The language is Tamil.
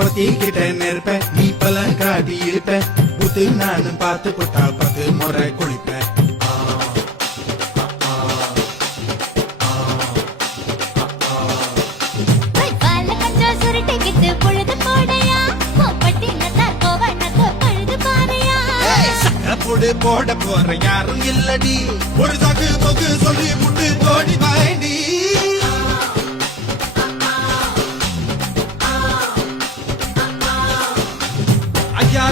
பத்திக்கிட்ட நெருப்ப நீ பல காட்டி இருப்ப புத்து நானும் பார்த்து புட்டா 10 முறை குளிப்பேன். போட போற யாரும் இல்லடி ஒரு சாக்கு போக்கு சொல்லி முட்டு தோடி வாண்டி ஐயா